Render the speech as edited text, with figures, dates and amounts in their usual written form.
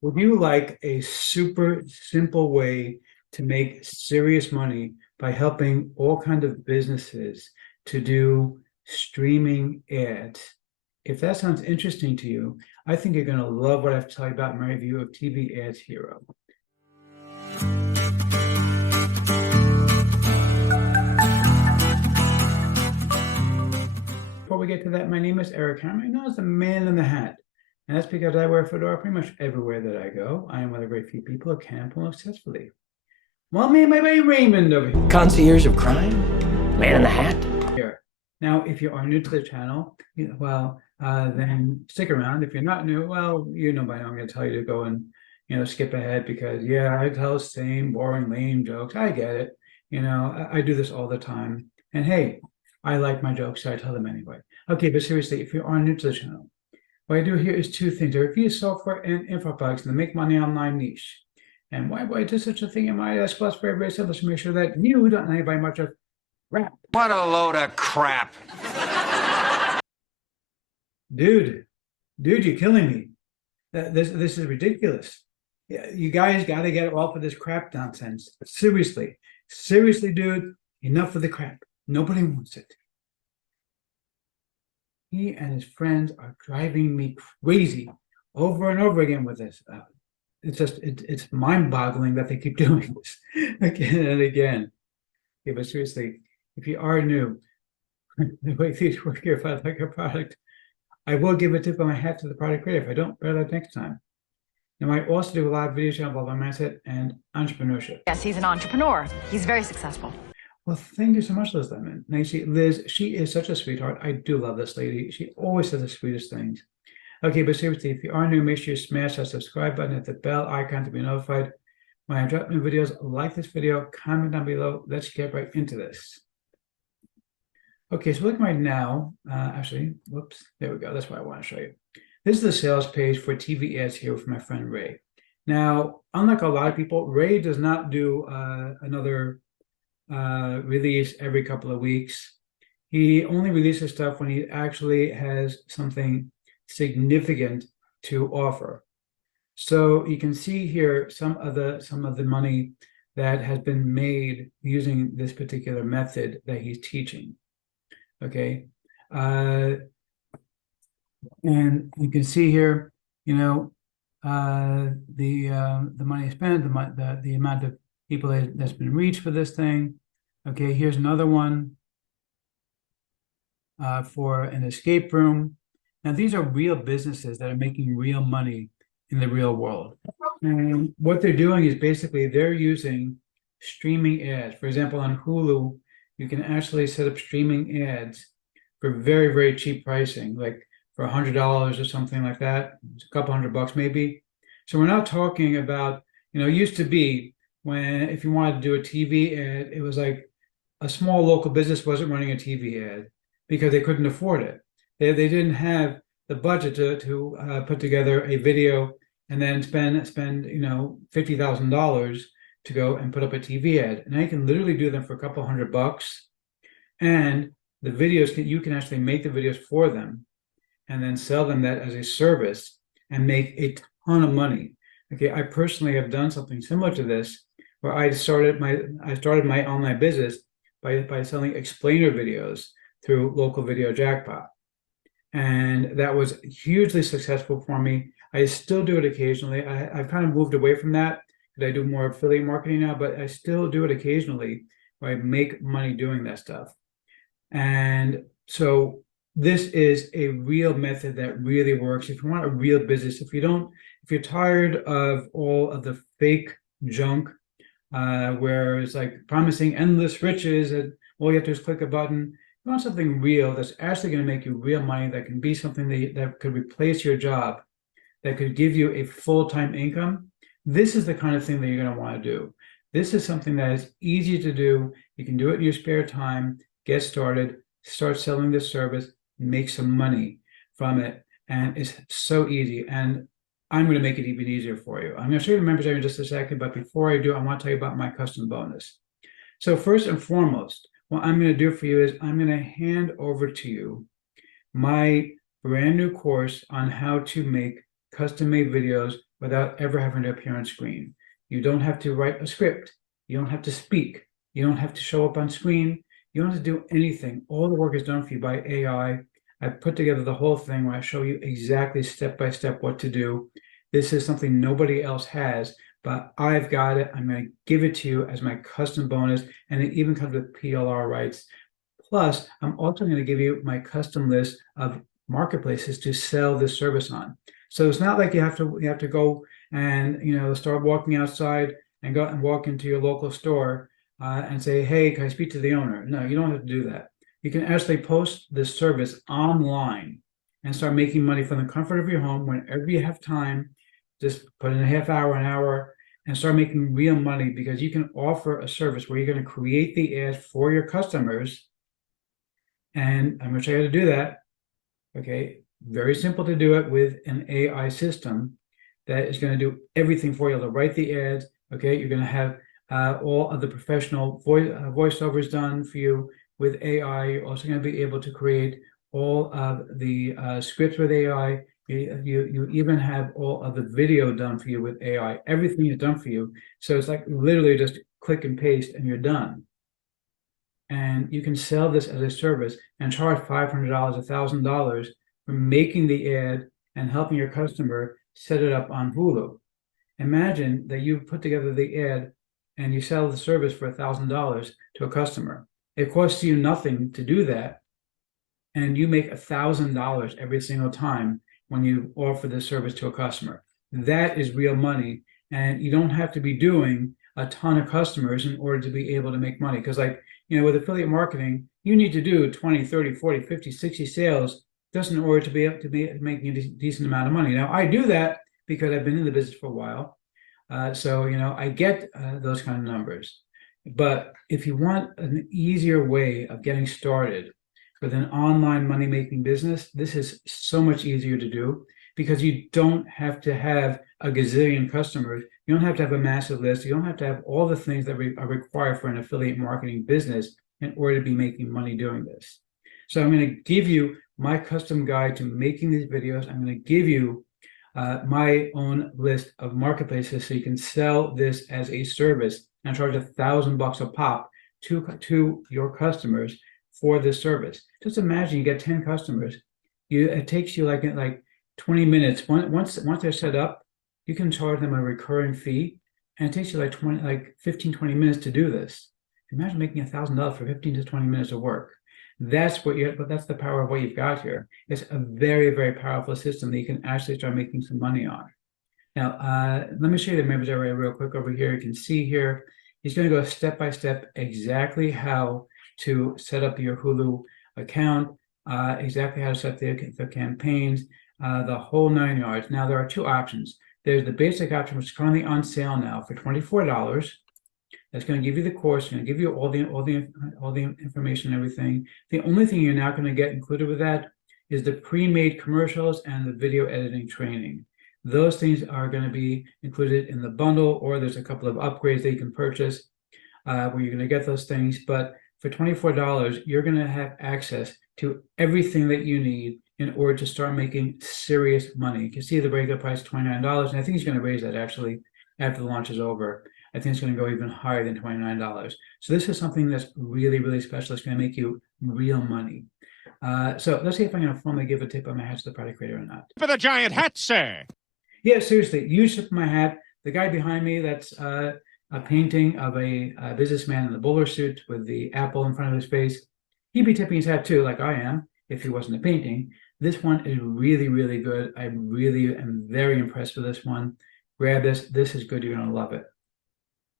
Would you like a super simple way to make serious money by helping all kinds of businesses to do streaming ads? If that sounds interesting to you, I think you're going to love what I have to tell you about my review of TV Ads Hero. Before we get to that, my name is Eric Hammer, known as the Man in the Hat. And that's because I wear a fedora pretty much everywhere that I go. I am one of the very few people who can pull successfully. Well, me and my buddy Raymond over here. Concierge of crime? Man in the Hat? Here. Now, if you are new to the channel, then stick around. If you're not new, well, you know by now I'm going to tell you to go and, skip ahead because, yeah, I tell the same boring, lame jokes. I get it. I do this all the time. And hey, I like my jokes, so I tell them anyway. Okay, but seriously, if you are new to the channel, what I do here is two things. I review software and info products in the make money online niche. And why would I do such a thing? You might ask, well, it's very, very simple to make sure that you don't know anybody much of crap. What a load of crap. Dude, you're killing me. This is ridiculous. You guys got to get off of this crap nonsense. Seriously, dude, enough of the crap. Nobody wants it. He and his friends are driving me crazy over and over again with this. It's mind-boggling that they keep doing this again and again. Okay, but seriously, if you are new, the way these work here, if I like a product, I will give a tip on my hat to the product creator. If I don't, better luck next time. Now, I also do a lot of videos involved on mindset and entrepreneurship. Yes, he's an entrepreneur. He's very successful. Well, thank you so much, Liz Lemon. Now, you see, Liz, she is such a sweetheart. I do love this lady. She always says the sweetest things. Okay, but seriously, if you are new, make sure you smash that subscribe button at the bell icon to be notified when I drop new videos. Like this video, comment down below. Let's get right into this. Okay, so looking right now, actually, whoops, there we go. That's what I want to show you. This is the sales page for TV Ads Hero for my friend Ray. Now, unlike a lot of people, Ray does not do another release every couple of weeks. He only releases stuff when he actually has something significant to offer. So you can see here some of the money that has been made using this particular method that he's teaching. Okay, and you can see here, the money spent, the amount of people that's been reached for this thing. Okay, here's another one for an escape room. Now, these are real businesses that are making real money in the real world. And what they're doing is basically they're using streaming ads. For example, on Hulu, you can actually set up streaming ads for very, very cheap pricing, like for $100 or something like that. It's a couple $100 maybe. So we're not talking about, it used to be when if you wanted to do a TV ad, it was like a small local business wasn't running a TV ad because they couldn't afford it. They didn't have the budget to put together a video and then spend $50,000 to go and put up a TV ad. And now you can literally do them for a couple $100, and the videos you can actually make the videos for them and then sell them that as a service and make a ton of money. Okay, I personally have done something similar to this where I started my online business by selling explainer videos through Local Video Jackpot. And that was hugely successful for me. I still do it occasionally. I've kind of moved away from that because I do more affiliate marketing now, but I still do it occasionally where I make money doing that stuff. And so this is a real method that really works. If you want a real business, if you're tired of all of the fake junk, where it's like promising endless riches and all you have to do is click a button, you want something real that's actually going to make you real money, that can be something that could replace your job, that could give you a full-time income. This is the kind of thing that you're going to want to do. This is something that is easy to do. You can do it in your spare time, get started, start selling this service, make some money from it. And it's so easy. And I'm going to make it even easier for you. I'm going to show you the members area in just a second, but before I do, I want to tell you about my custom bonus. So first and foremost, what I'm going to do for you is I'm going to hand over to you my brand new course on how to make custom-made videos without ever having to appear on screen. You don't have to write a script. You don't have to speak. You don't have to show up on screen. You don't have to do anything. All the work is done for you by AI. I put together the whole thing where I show you exactly step by step what to do. This is something nobody else has, but I've got it. I'm going to give it to you as my custom bonus, and it even comes with PLR rights. Plus, I'm also going to give you my custom list of marketplaces to sell this service on. So it's not like you have to go and start walking outside and go and walk into your local store and say, hey, can I speak to the owner? No, you don't have to do that. You can actually post this service online and start making money from the comfort of your home whenever you have time. Just put in a half hour, an hour, and start making real money, because you can offer a service where you're going to create the ads for your customers. And I'm going to show you how to do that. Okay, very simple to do it with an AI system that is going to do everything for you. It'll write the ads. Okay, you're going to have all of the professional voiceovers done for you with AI. You're also going to be able to create all of the scripts with AI. You even have all of the video done for you with AI. Everything is done for you. So it's like literally just click and paste and you're done. And you can sell this as a service and charge $500, $1,000 for making the ad and helping your customer set it up on Hulu. Imagine that you put together the ad and you sell the service for $1,000 to a customer. It costs you nothing to do that, and you make $1,000 every single time when you offer this service to a customer. That is real money, and you don't have to be doing a ton of customers in order to be able to make money. Because with affiliate marketing, you need to do 20, 30, 40, 50, 60 sales just in order to be able to be making a decent amount of money. Now, I do that because I've been in the business for a while. So I get those kind of numbers. But if you want an easier way of getting started with an online money-making business, this is so much easier to do, because you don't have to have a gazillion customers. You don't have to have a massive list. You don't have to have all the things that are required for an affiliate marketing business in order to be making money doing this. So I'm going to give you my custom guide to making these videos. I'm going to give you my own list of marketplaces so you can sell this as a service and charge $1,000 a pop to your customers for this service. Just imagine you get 10 customers. It takes you like 20 minutes. Once they're set up, you can charge them a recurring fee, and it takes you like 15, 20 minutes to do this. Imagine making $1,000 for 15 to 20 minutes of work. That's the power of what you've got here. It's a very, very powerful system that you can actually start making some money on. Now, let me show you the members area real quick over here. You can see here, he's going to go step by step exactly how to set up your Hulu account, exactly how to set the campaigns, the whole 9 yards. Now, there are two options. There's the basic option, which is currently on sale now for $24. That's going to give you the course, going to give you all the information and everything. The only thing you're now going to get included with that is the pre-made commercials and the video editing training. Those things are going to be included in the bundle, or there's a couple of upgrades that you can purchase where you're going to get those things. But for $24, you're going to have access to everything that you need in order to start making serious money. You can see the regular price, $29, and I think he's going to raise that actually after the launch is over. I think it's going to go even higher than $29. So this is something that's really, really special. It's going to make you real money. So let's see if I'm going to formally give a tip of my hat to the product creator or not. For the giant hat, sir. Yeah, seriously, huge tip of my hat. The guy behind me, that's a painting of a businessman in the bowler suit with the apple in front of his face. He'd be tipping his hat too, like I am, if he wasn't a painting. This one is really, really good. I really am very impressed with this one. Grab this. This is good. You're going to love it.